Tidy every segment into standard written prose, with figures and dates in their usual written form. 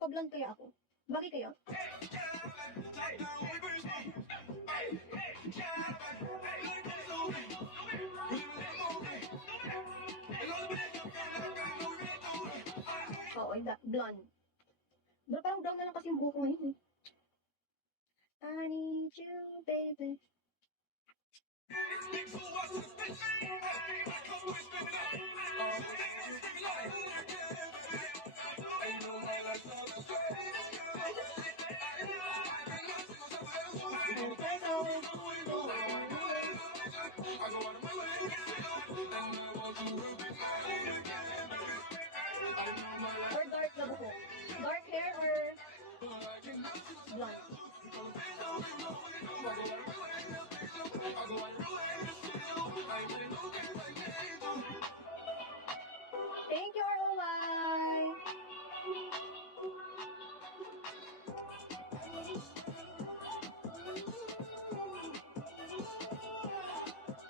magpa-blonde kaya ako. Bagay kaya? Oo, blonde. Pero parang brown na lang kasi yung buhok ko ngayon eh. I need you, baby. Or dark na buhok? Dark hair or blonde? Thank you, Roy.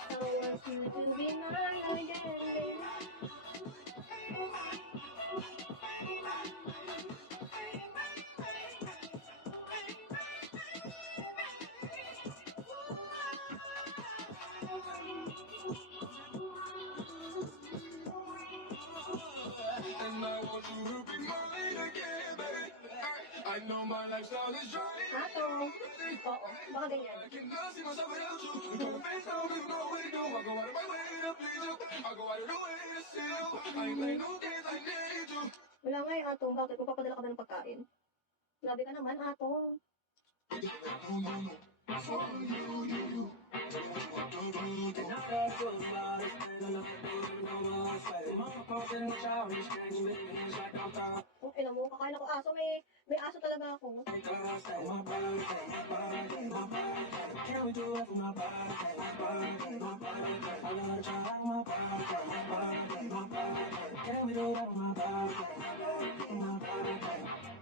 I want you to be mine again, baby. And I want you to be mine again, baby. I know my lifestyle is right. Ato. Oo, baka ganyan. I cannot see myself without you. You know the face down, you know what to do. I go out of my way to please you. I go out of the way to see you. I ain't playing no games, I need you. Wala nga yung Ato. Bakit? Magpapadala ka ba ng pagkain? Grabe ka naman, Ato. Okay lang mo, kakain ako aso. May aso talaga ako.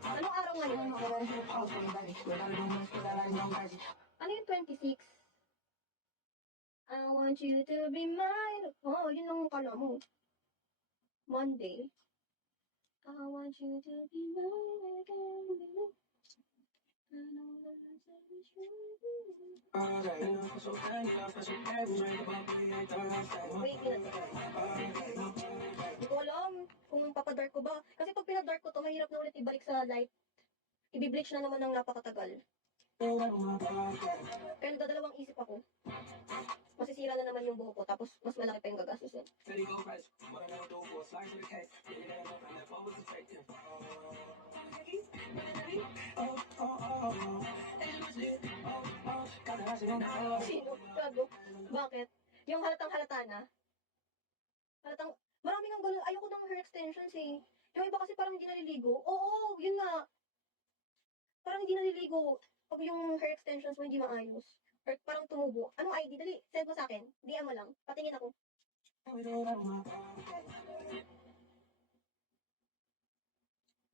Anong araw ngayon? Ano yung 26? I want you to be mine. Oh, yun ang kala mo. Monday. I want you to be mine again, baby. I know that I said it's true. Wait, hindi ko alam kung papadark ko ba. Kasi pag pinadark ko to, mahirap na ulit ibalik sa light. Ibibleach na naman ng napakatagal. Kaya nagdadalawang isip ako. Masisira na naman yung buhok ko, tapos mas malaki pa yung gagastusin. Sino? Gago. Bakit? Yung halatang halata na. Maraming ang ganun. Ayoko ng hair extensions eh. Yung iba kasi parang hindi naliligo. Oo, yun nga. Parang hindi naliligo. Pag yung hair extensions mo hindi maayos. Or parang tumubo. Anong ID? Dali, send mo sa akin. DM mo lang. Patingin ako.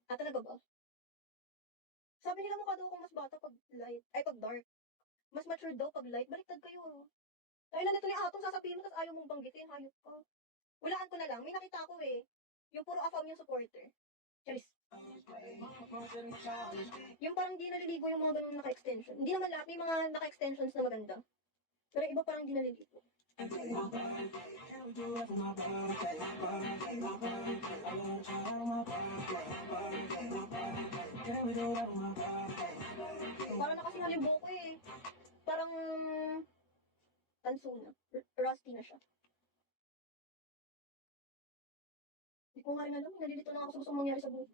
Talaga ba? Sabi nila mukha daw akong mas bata pag light. Ay, pag dark. Mas mature daw pag light. Baliktad kayo. Dahil na nito ni Atong sasabihin mo, tapos ayaw mong banggitin. Hayop ka. Walaan ko na lang. May nakita ko eh. Yung puro afam yung supporter. Charis. Yung parang di naliligo yung mga ganun naka-extension. Hindi naman lahat. May mga naka-extensions na maganda. Pero iba parang di naliligo. Parang nakasingal yung buhok ko eh. Parang tanso na. Rusty na siya. Hindi ko nga rin alam. Nalilito lang ako sa gustong mangyari sa buhok.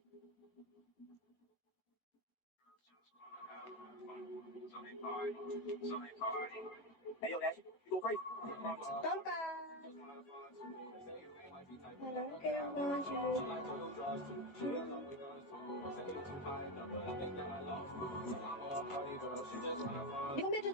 Hey, yo, Nash, you go crazy. Tongka! Hello, kaya nga siya. Di ko medyo